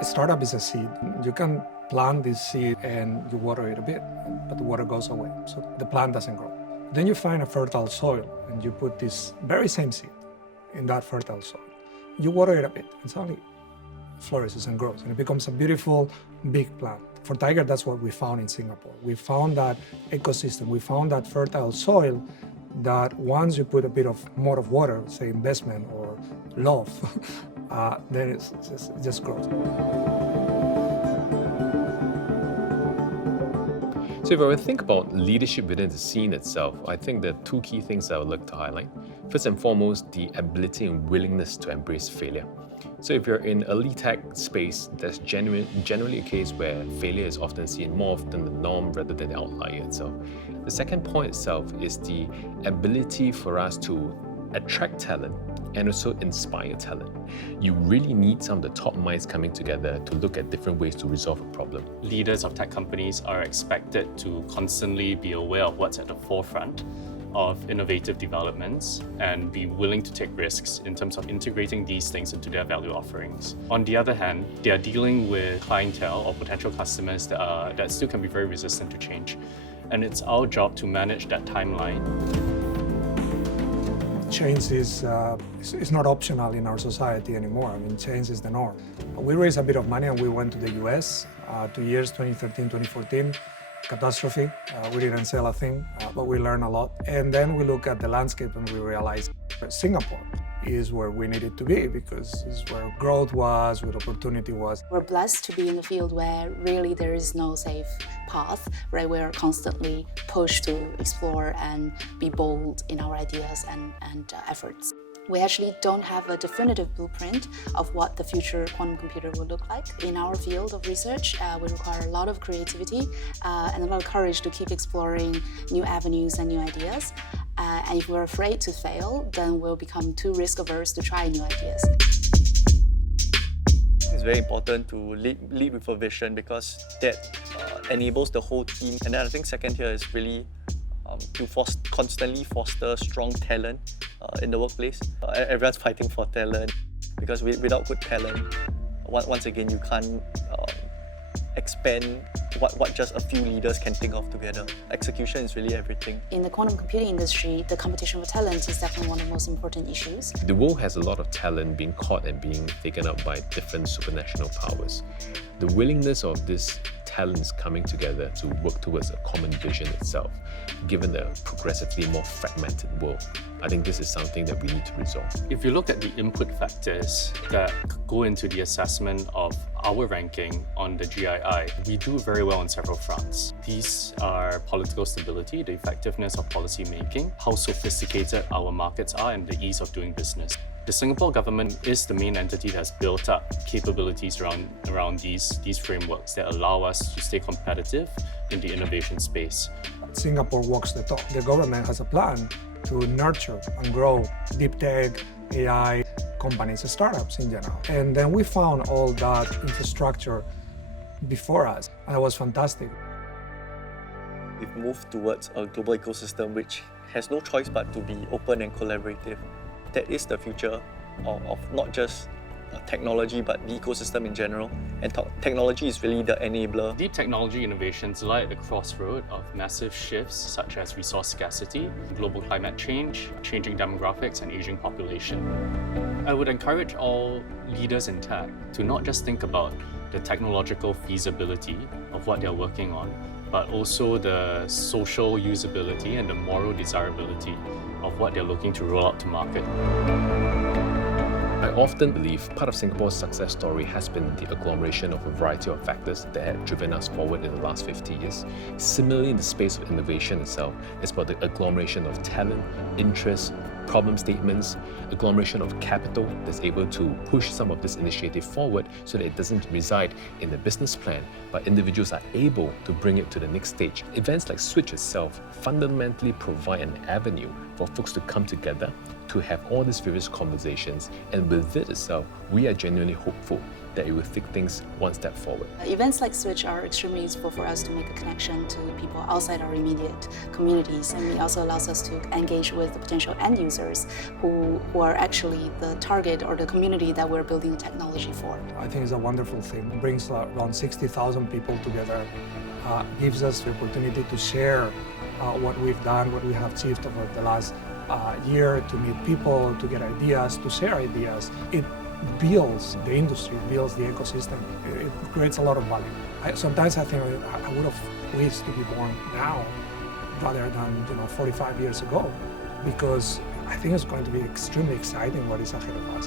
A startup is a seed. You can plant this seed and you water it a bit, but the water goes away, so the plant doesn't grow. Then you find a fertile soil and you put this very same seed in that fertile soil. You water it a bit and suddenly it flourishes and grows and it becomes a beautiful big plant. For TAIGER, that's what we found in Singapore. We found that ecosystem, we found that fertile soil that once you put a bit of more of water, say investment or love, then it just grows. So if I were to think about leadership within the scene itself, I think there are two key things I would like to highlight. First and foremost, the ability and willingness to embrace failure. So if you're in early tech space, there's generally a case where failure is often seen more often the norm rather than the outlier itself. The second point itself is the ability for us to attract talent and also inspire talent. You really need some of the top minds coming together to look at different ways to resolve a problem. Leaders of tech companies are expected to constantly be aware of what's at the forefront of innovative developments and be willing to take risks in terms of integrating these things into their value offerings. On the other hand, they are dealing with clientele or potential customers that still can be very resistant to change. And it's our job to manage that timeline. Change is not optional in our society anymore. I mean, change is the norm. We raised a bit of money and we went to the US, 2 years, 2013, 2014. Catastrophe. We didn't sell a thing, but we learned a lot. And then we look at the landscape and we realize Singapore is where we needed to be because it's where growth was, where opportunity was. We're blessed to be in a field where really there is no safe path, right? We're constantly pushed to explore and be bold in our ideas and efforts. We actually don't have a definitive blueprint of what the future quantum computer will look like. In our field of research, we require a lot of creativity and a lot of courage to keep exploring new avenues and new ideas. And if we're afraid to fail, then we'll become too risk-averse to try new ideas. It's very important to lead with a vision because that enables the whole team. And then I think second here is really to constantly foster strong talent in the workplace. Everyone's fighting for talent because without good talent, once again, you can't expand what just a few leaders can think of together. Execution is really everything. In the quantum computing industry, the competition for talent is definitely one of the most important issues. The world has a lot of talent being caught and being taken up by different supranational powers. The willingness of these talents coming together to work towards a common vision itself, given the progressively more fragmented world, I think this is something that we need to resolve. If you look at the input factors that go into the assessment of our ranking on the GII, we do very well on several fronts. These are political stability, the effectiveness of policy making, how sophisticated our markets are, and the ease of doing business. The Singapore government is the main entity that has built up capabilities around these frameworks that allow us to stay competitive in the innovation space. Singapore walks the talk. The government has a plan to nurture and grow deep tech, AI companies, startups in general. And then we found all that infrastructure before us, and it was fantastic. We've moved towards a global ecosystem which has no choice but to be open and collaborative. That is the future of not just technology, but the ecosystem in general. And technology is really the enabler. Deep technology innovations lie at the crossroad of massive shifts such as resource scarcity, global climate change, changing demographics, and aging population. I would encourage all leaders in tech to not just think about the technological feasibility of what they're working on, but also the social usability and the moral desirability of what they're looking to roll out to market. I often believe part of Singapore's success story has been the agglomeration of a variety of factors that have driven us forward in the last 50 years. Similarly, in the space of innovation itself, it's about the agglomeration of talent, interest, problem statements, agglomeration of capital that's able to push some of this initiative forward so that it doesn't reside in the business plan, but individuals are able to bring it to the next stage. Events like Switch itself fundamentally provide an avenue for folks to come together, to have all these various conversations, and with it itself, we are genuinely hopeful that it will take things one step forward. Events like Switch are extremely useful for us to make a connection to people outside our immediate communities, and it also allows us to engage with the potential end users who are actually the target or the community that we're building the technology for. I think it's a wonderful thing. It brings around 60,000 people together, gives us the opportunity to share what we've done, what we have achieved over the last year, to meet people, to get ideas, to share ideas. It builds the industry, builds the ecosystem. It creates a lot of value. Sometimes I think I would have wished to be born now rather than 45 years ago, because I think it's going to be extremely exciting what is ahead of us.